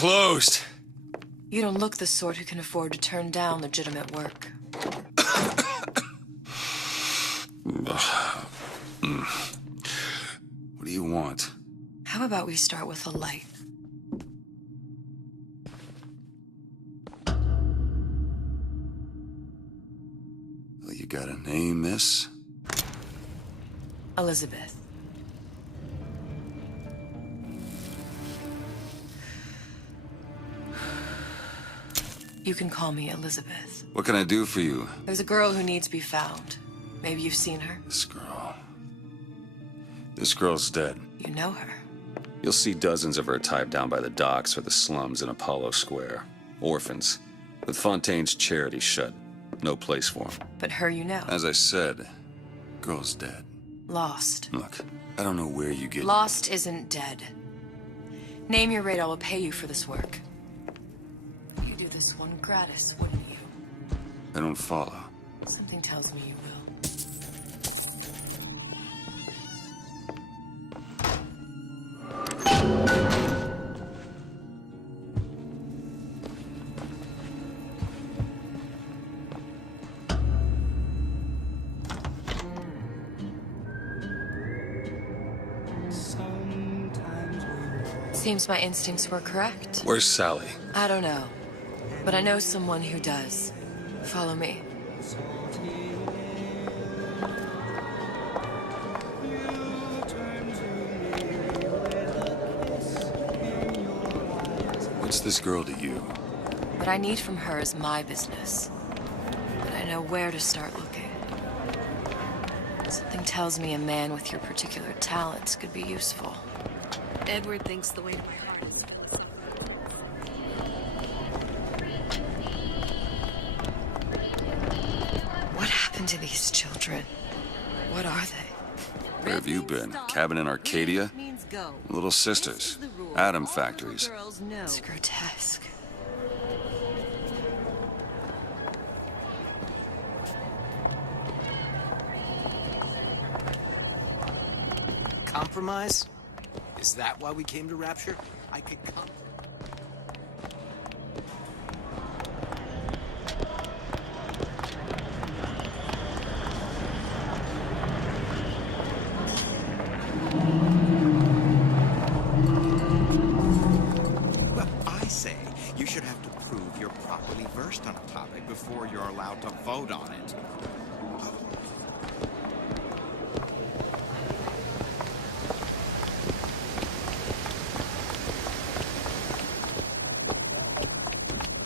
closed. You don't look the sort who can afford to turn down legitimate work. What do you want? How about we start with a light? Well, you got a name, miss? Elizabeth. You can call me Elizabeth. What can I do for you? There's a girl who needs to be found. Maybe you've seen her. This girl. This girl's dead. You know her. You'll see dozens of her tied down by the docks or the slums in Apollo Square. Orphans, with Fontaine's charity shut. No place for them. But her you know. As I said, girl's dead. Lost. Look, I don't know where you get... Lost isn't dead. Name your rate, I will pay you for this work. You do this one gratis, wouldn't you? I don't follow. Something tells me you will. Seems my instincts were correct. Where's Sally? I don't know, but I know someone who does. Follow me. What's this girl to you? What I need from her is my business. But I know where to start looking. Something tells me a man with your particular talents could be useful. Edward thinks the way to my heart is... What happened to these children? What are they? Where have you been? Cabin in Arcadia? Little sisters. Atom factories. It's grotesque. Compromise? Is that why we came to Rapture? I could come... Well, I say you should have to prove you're properly versed on a topic before you're allowed to vote on it.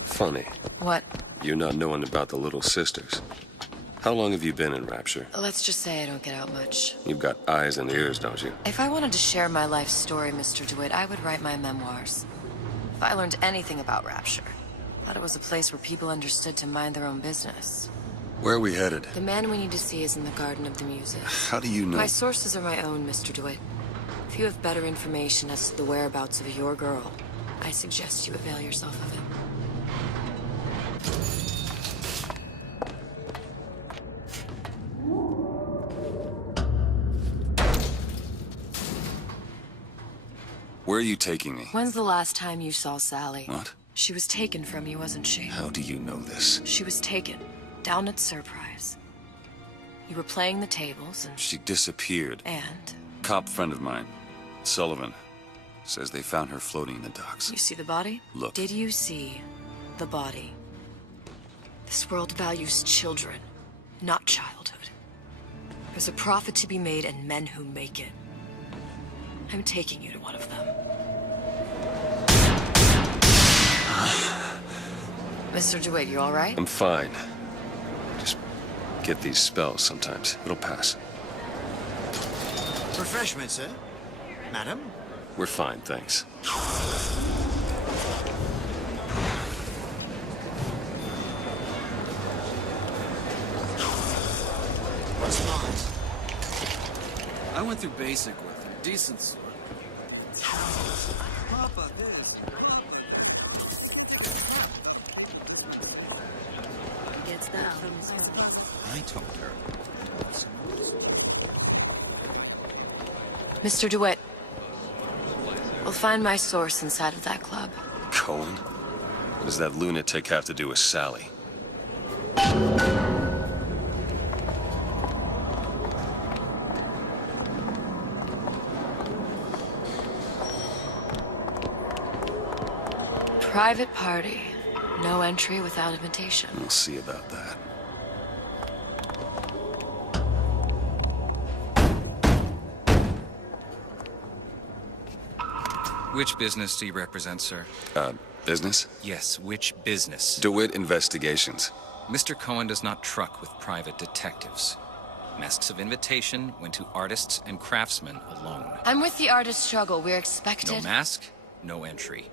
Funny. What? You not knowing about the little sisters. How long have you been in Rapture? Let's just say I don't get out much. You've got eyes and ears, don't you? If I wanted to share my life story, Mr. DeWitt, I would write my memoirs. If I learned anything about Rapture, I thought it was a place where people understood to mind their own business. Where are we headed? The man we need to see is in the Garden of the Muses. How do you know? My sources are my own, Mr. DeWitt. If you have better information as to the whereabouts of your girl, I suggest you avail yourself of it. Where are you taking me? When's the last time you saw Sally? What? She was taken from you, wasn't she? How do you know this? She was taken, down at Surprise. You were playing the tables and... She disappeared. And? Cop friend of mine, Sullivan, says they found her floating in the docks. You see the body? Look. Did you see the body? This world values children, not childhood. There's a profit to be made and men who make it. I'm taking you to one of them. Mr. DeWitt, you all right? I'm fine. Just get these spells sometimes. It'll pass. Refreshment, sir? Madam? We're fine, thanks. What's not? I went through basic with her. Decent sort. Papa, this. Gets that from his father. I told her. Mr. DeWitt, we'll find my source inside of that club. Cohen? What does that lunatic have to do with Sally? Private party. No entry without invitation. We'll see about that. Which business do you represent, sir? Business? Yes, which business? DeWitt Investigations. Mr. Cohen does not truck with private detectives. Masks of invitation went to artists and craftsmen alone. I'm with the artist struggle. We're expected. No mask, no entry.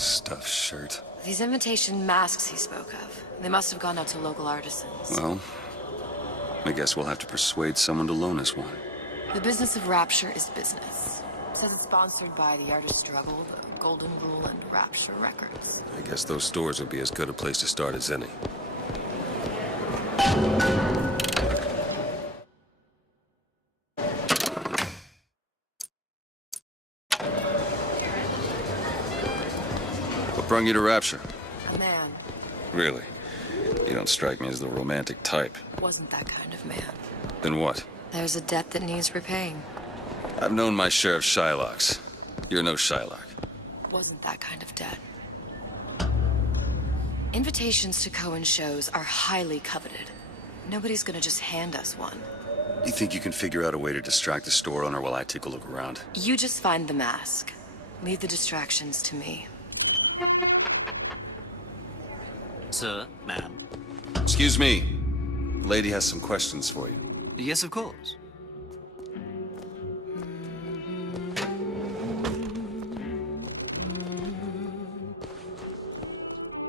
Stuffed shirt. These invitation masks he spoke of. They must have gone out to local artisans. Well, I guess we'll have to persuade someone to loan us one. The business of Rapture is business. Says it's sponsored by the artist struggle, the Golden Rule, and Rapture Records. I guess those stores would be as good a place to start as any. What brought you to Rapture? A man. Really? You don't strike me as the romantic type. Wasn't that kind of man. Then what? There's a debt that needs repaying. I've known my share of Shylocks. You're no Shylock. Wasn't that kind of debt. Invitations to Cohen shows are highly coveted. Nobody's gonna just hand us one. You think you can figure out a way to distract the store owner while I take a look around? You just find the mask. Leave the distractions to me. Sir, ma'am. Excuse me. Lady has some questions for you. Yes, of course.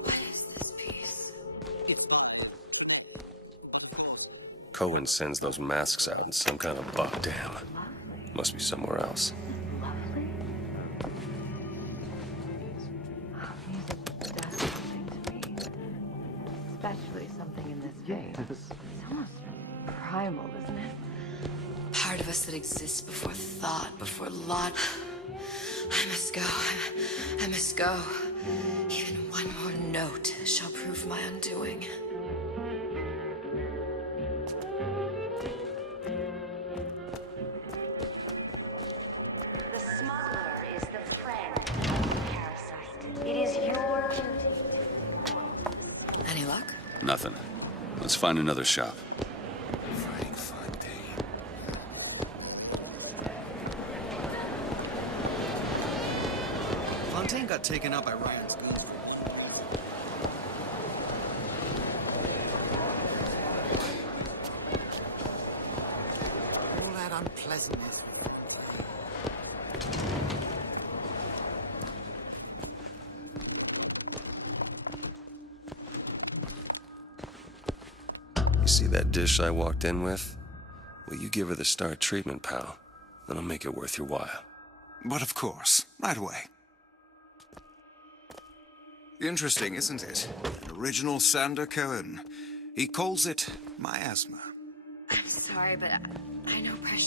What is this piece? It's not. But of course. Cohen sends those masks out in some kind of buck dam. Must be somewhere else. Especially something in this vein. It's almost primal, isn't it? Part of us that exists before thought, before lot. I must go. I must go. Even one more note shall prove my undoing. The smuggler is the friend of the parasite. It is your duty. Any luck? Nothing. Let's find another shop. Frank Fontaine. Fontaine got taken out by Ryan's goons. All that unpleasantness. You see that dish I walked in with? Well, you give her the star treatment, pal. Then I'll make it worth your while. But of course, right away. Interesting, isn't it? An original Sander Cohen. He calls it miasma. I'm sorry, but I know pressure